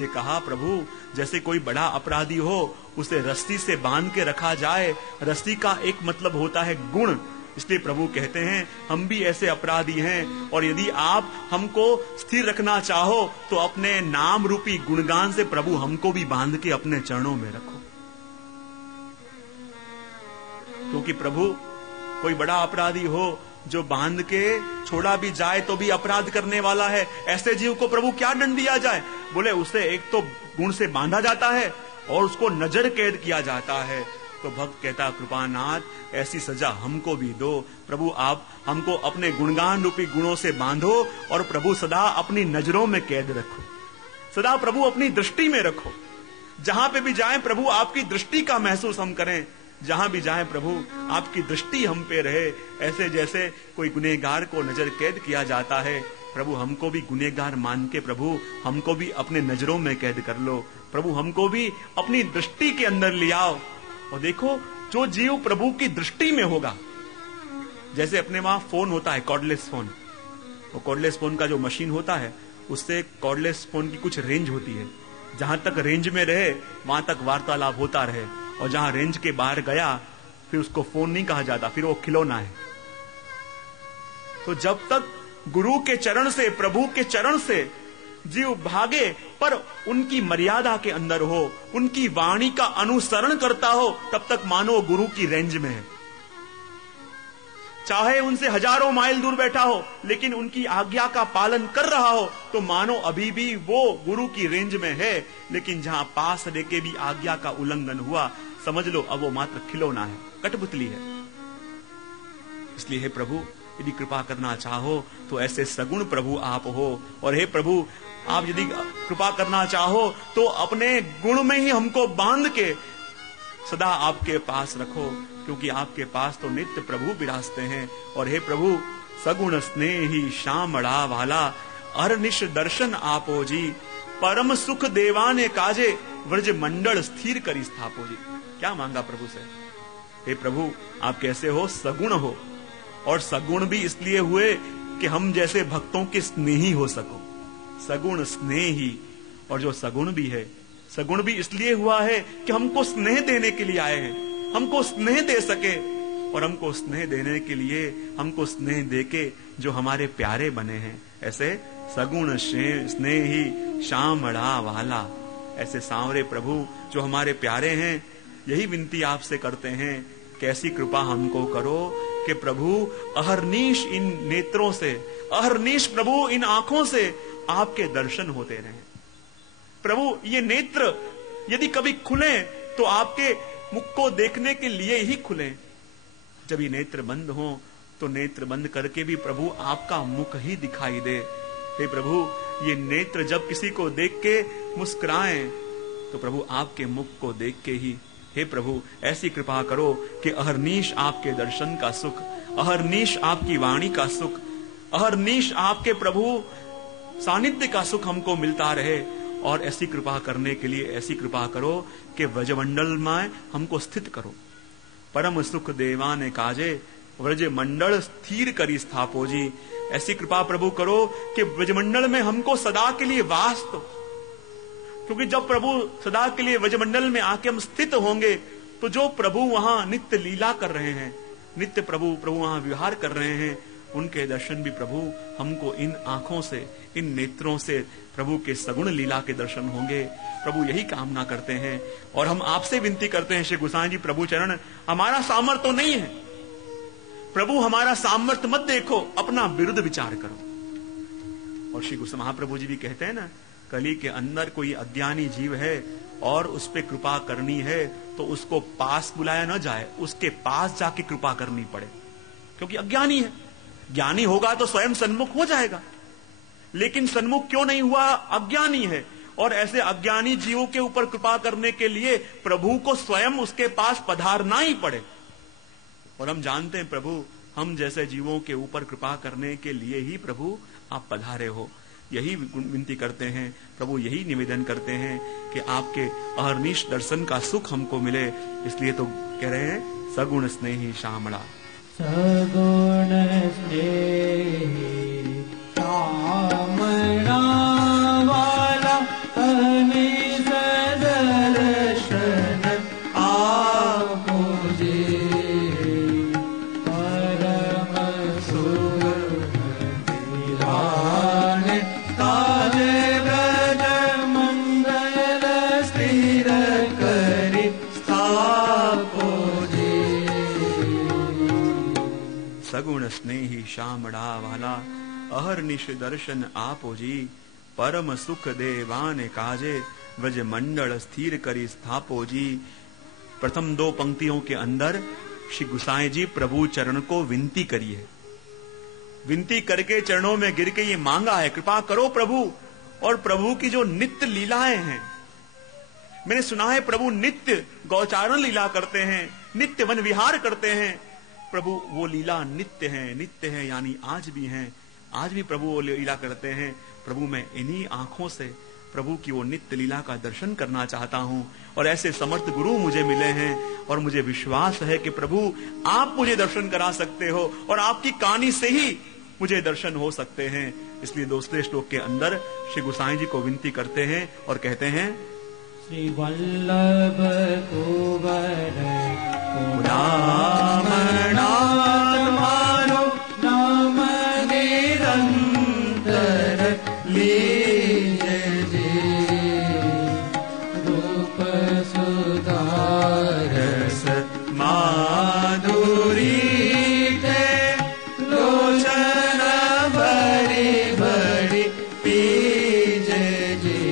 ये कहा प्रभु जैसे कोई बड़ा अपराधी हो उसे रस्सी से बांध के रखा जाए। रस्सी का एक मतलब होता है गुण, इसलिए प्रभु कहते हैं हम भी ऐसे अपराधी हैं और यदि आप हमको स्थिर रखना चाहो तो अपने नाम रूपी गुणगान से प्रभु हमको भी बांध के अपने चरणों में रखो। क्योंकि प्रभु कोई बड़ा अपराधी हो जो बांध के छोड़ा भी जाए तो भी अपराध करने वाला है, ऐसे जीव को प्रभु क्या दंड दिया जाए? बोले उसे एक तो गुण से बांधा जाता है और उसको नजर कैद किया जाता है। तो भक्त कहता कृपानाथ ऐसी सजा हमको भी दो। प्रभु आप हमको अपने गुणगान रूपी गुणों से बांधो और प्रभु सदा अपनी नजरों में कैद रखो, सदा प्रभु अपनी दृष्टि में रखो। जहां पे भी जाएं प्रभु आपकी दृष्टि का महसूस हम करें, जहां भी जाएं प्रभु आपकी दृष्टि हम पे रहे। ऐसे जैसे कोई गुनहगार को नजर कैद किया जाता है, प्रभु हमको भी गुनहगार मान के प्रभु हमको भी अपने नजरों में कैद कर लो। प्रभु हमको भी अपनी दृष्टि के अंदर ले आओ। और देखो जो जीव प्रभु की दृष्टि में होगा, जैसे अपने वहां फोन होता है कॉर्डलेस फोन, वो कॉर्डलेस फोन का जो मशीन होता है उससे कॉर्डलेस फोन की कुछ रेंज होती है, जहां तक रेंज में रहे वहां तक वार्तालाप होता रहे, और जहां रेंज के बाहर गया फिर उसको फोन नहीं कहा जाता, फिर वो खिलौना है। तो जब तक गुरु के चरण से, प्रभु के चरण से जीव भागे पर उनकी मर्यादा के अंदर हो, उनकी वाणी का अनुसरण करता हो, तब तक मानो गुरु की रेंज में है। चाहे उनसे हजारों माइल दूर बैठा हो लेकिन उनकी आज्ञा का पालन कर रहा हो तो मानो अभी भी वो गुरु की रेंज में है। लेकिन जहां पास लेके भी आज्ञा का उल्लंघन हुआ, समझ लो अब वो मात्र खिलौना है, कठपुतली है। इसलिए हे प्रभु यदि कृपा करना चाहो तो ऐसे सगुण प्रभु आप हो। और हे प्रभु आप यदि कृपा करना चाहो तो अपने गुण में ही हमको बांध के सदा आपके पास रखो, क्योंकि आपके पास तो नित्य प्रभु विराजते हैं। और हे प्रभु सगुण स्नेही श्यामड़ा वाला, अरनिश दर्शन आपो जी, परम सुख देवाने काजे, व्रज मंडल स्थिर करी स्थापो जी। क्या मांगा प्रभु से? हे प्रभु आप कैसे हो? सगुण हो, और सगुण भी इसलिए हुए कि हम जैसे भक्तों के स्नेही हो सको। सगुण स्नेही, और जो सगुण भी है, सगुण भी इसलिए हुआ है कि हमको स्नेह देने के लिए आए हैं, हमको स्नेह दे सके। और हमको स्नेह देने के लिए, हमको स्नेह देके जो हमारे प्यारे बने हैं, ऐसे सगुण स्नेही श्यामड़ा वाला, ऐसे सांवरे प्रभु जो हमारे प्यारे हैं, यही विनती आपसे करते हैं कैसी कृपा हमको करो कि प्रभु अहर्निश इन नेत्रों से, अहर्निश प्रभु इन आंखों से आपके दर्शन होते रहे। प्रभु ये नेत्र यदि कभी खुले तो आपके मुख को देखने के लिए ही खुले। जब ये नेत्र बंद हो तो नेत्र बंद करके भी प्रभु आपका मुख ही दिखाई दे। हे प्रभु ये नेत्र जब किसी को देख के मुस्कुराएं तो प्रभु आपके मुख को देख के ही। हे प्रभु ऐसी कृपा करो कि अहर्निश आपके दर्शन का सुख, अहर्निश आपकी वाणी का सुख, अहर्निश आपके प्रभु सानिध्य का सुख हमको मिलता रहे। और ऐसी कृपा करने के लिए ऐसी कृपा करो कि व्रजमंडल में हमको स्थित करो। परम सुख देवाने काजे, व्रजमंडल स्थिर करी स्थापो जी। ऐसी कृपा प्रभु करो कि व्रजमंडल में हमको सदा के लिए वास दो, क्योंकि जब प्रभु सदा के लिए व्रजमंडल में आके हम स्थित होंगे तो जो प्रभु वहां नित्य लीला कर रहे हैं, नित्य प्रभु वहां विहार कर रहे हैं, उनके दर्शन भी प्रभु हमको इन आंखों से, इन नेत्रों से प्रभु के सगुण लीला के दर्शन होंगे। प्रभु यही कामना करते हैं और हम आपसे विनती करते हैं श्री गोसाई जी प्रभु चरण, हमारा सामर्थ्य तो नहीं है प्रभु, हमारा सामर्थ्य मत देखो, अपना विरुद्ध विचार करो। और श्री गोसाई महाप्रभु जी भी कहते हैं ना, कली के अंदर कोई अज्ञानी जीव है और उस पे कृपा करनी है तो उसको पास बुलाया न जाए, उसके पास जाके कृपा करनी पड़े, क्योंकि अज्ञानी है। ज्ञानी होगा तो स्वयं सन्मुख हो जाएगा, लेकिन सन्मुख क्यों नहीं हुआ? अज्ञानी है। और ऐसे अज्ञानी जीवों के ऊपर कृपा करने के लिए प्रभु को स्वयं उसके पास पधारना ही पड़े। और हम जानते हैं प्रभु हम जैसे जीवों के ऊपर कृपा करने के लिए ही प्रभु आप पधारे हो। यही विनती करते हैं प्रभु, यही निवेदन करते हैं कि आपके अहर्निश दर्शन का सुख हमको मिले। इसलिए तो कह रहे हैं सगुण स्नेही श्यामड़ा, सगुण स्नेही श्यामड़ा वाला स्नेही श्यामड़ा वाला, अहर्निश दर्शन आपो जी, परम सुख देवान काजे, व्रज मंडल स्थिर करी स्थापो जी। प्रथम 2 पंक्तियों के अंदर श्री गुसाई जी प्रभु चरण को विनती करी है, विनती करके चरणों में गिर के ये मांगा है, कृपा करो प्रभु। और प्रभु की जो नित्य लीलाएं हैं, मैंने सुना है प्रभु नित्य गौचारण लीला करते हैं, नित्य वन विहार करते हैं। प्रभु वो लीला नित्य है यानी आज भी हैं, आज भी प्रभु वो लीला करते हैं। प्रभु मैं इन्हीं आंखों से प्रभु की वो नित्य लीला का दर्शन करना चाहता हूं। और ऐसे समर्थ गुरु मुझे मिले हैं और मुझे विश्वास है कि प्रभु आप मुझे दर्शन करा सकते हो और आपकी कहानी से ही मुझे दर्शन हो सकते हैं। इसलिए दूसरे श्लोक के अंदर श्री गुसाई जी को विनती करते हैं और कहते हैं, श्री वल्लभ कुंवर मानो नाम निरंतर लीजे, रूप सुधारस माधुरी के, लोचन बड़ी बड़ी पीजे जी।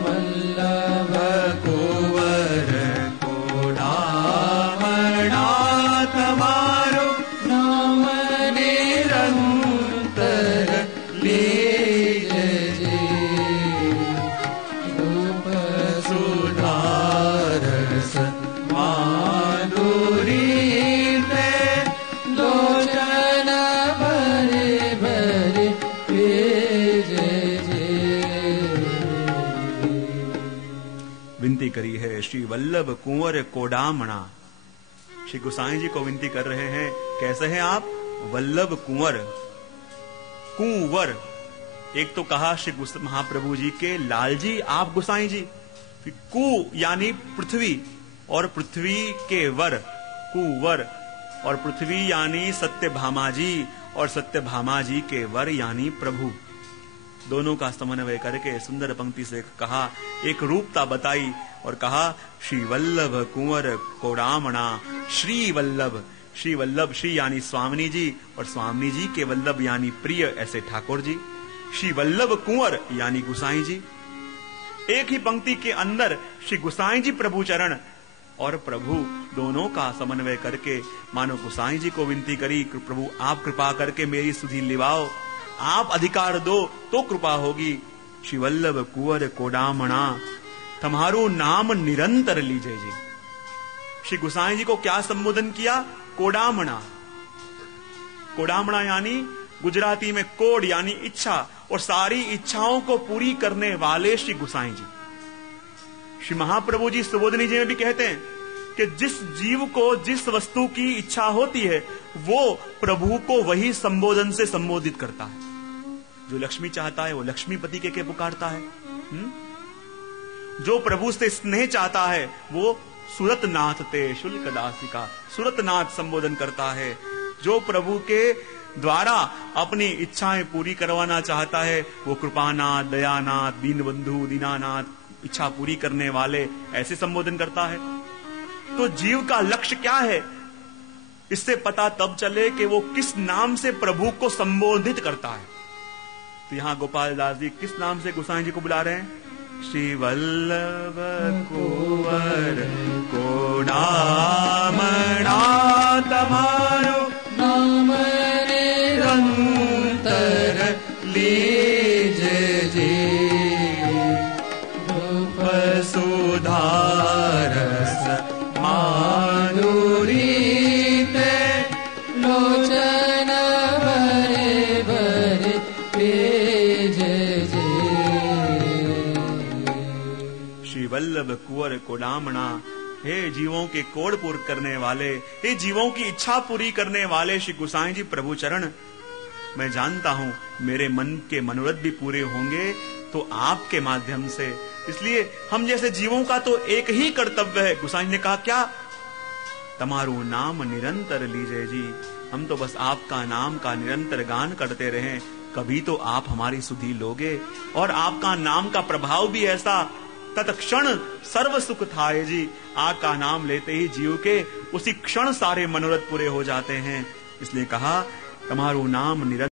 वल्लभ कुंवर कोडामणा तमारो, नाम निरंतर लीजे जी, रूप सुधारस माधुरी ते, लोचन भरे भरे भेजे जे। विनती करी है श्री वल्लभ कुंवर कोडामणा। श्री गुसाई जी को विनती कर रहे हैं, कैसे हैं आप? वल्लभ कुंवर, कुंवर। एक तो कहा श्री महाप्रभु जी के लाल जी आप गुसाई जी, फिर कु यानी पृथ्वी और पृथ्वी के वर, कुंवर। और पृथ्वी यानी सत्यभामा जी और सत्यभामा जी के वर यानी प्रभु। दोनों का समन्वय करके सुंदर पंक्ति से कहा, एक रूपता बताई और कहा श्री वल्लभ कुंवर कोडामणा। श्री वल्लभ, श्री वल्लभ, श्री यानी स्वामिनी जी और स्वामिनी जी के वल्लभ यानी प्रिय, ऐसे ठाकुर जी। श्री वल्लभ कुंवर यानी गुसाई जी। एक ही पंक्ति के अंदर श्री गुसाई जी प्रभु चरण और प्रभु दोनों का समन्वय करके मानो गुसाई जी को विनती करी, प्रभु आप कृपा करके मेरी सुधि लिवाओ, आप अधिकार दो तो कृपा होगी। श्री वल्लभ कुंवर कोडामणा, तुम्हारो नाम निरंतर लीजे जी। श्री गुसाई जी को क्या संबोधन किया? कोडामणा। कोडामणा यानी गुजराती में कोड यानी इच्छा, और सारी इच्छाओं को पूरी करने वाले श्री गुसाई जी। श्री महाप्रभु जी सुबोधनी जी में भी कहते हैं कि जिस जीव को जिस वस्तु की इच्छा होती है वो प्रभु को वही संबोधन से संबोधित करता है। जो लक्ष्मी चाहता है वो लक्ष्मीपति के पुकारता है। जो प्रभु से स्नेह चाहता है वो सुरतनाथ ते शुल्क दासिका, सुरतनाथ संबोधन करता है। जो प्रभु के द्वारा अपनी इच्छाएं पूरी करवाना चाहता है वो कृपानाथ, दयानाथ, दीनबंधु, दीनानाथ, इच्छा पूरी करने वाले, ऐसे संबोधन करता है। तो जीव का लक्ष्य क्या है, इससे पता तब चले कि वो किस नाम से प्रभु को संबोधित करता है। तो यहाँ गोपाल दास जी किस नाम से गोसाई जी को बुला रहे हैं? श्री वल्लभ कुंवर कोडामणा, तुम्हारो नाम निरंतर लीजे जी, रूप सुधारस माधुरी ते, लोचन भरे भरे भेजे जे। श्री वल्लभ कुंवर कोडामणा, हे जीवों के कोड़ पूर्ण करने वाले, हे जीवों की इच्छा पूरी करने वाले श्री गुसाई जी प्रभु चरण, मैं जानता हूं मेरे मन के मनोरथ भी पूरे होंगे तो आपके माध्यम से। इसलिए हम जैसे जीवों का तो एक ही कर्तव्य है। गुसाई ने कहा क्या? तुम्हारो नाम निरंतर लीजे जी। हम तो बस आपका नाम का निरंतर गान करते रहें, कभी तो आप हमारी सुधि लोगे। और आपका नाम का प्रभाव भी ऐसा, तत्क्षण सर्व सुख थाए जी। आपका नाम लेते ही जीव के उसी क्षण सारे मनोरथ पूरे हो जाते हैं। इसलिए कहा તમારું નામ નિરંતર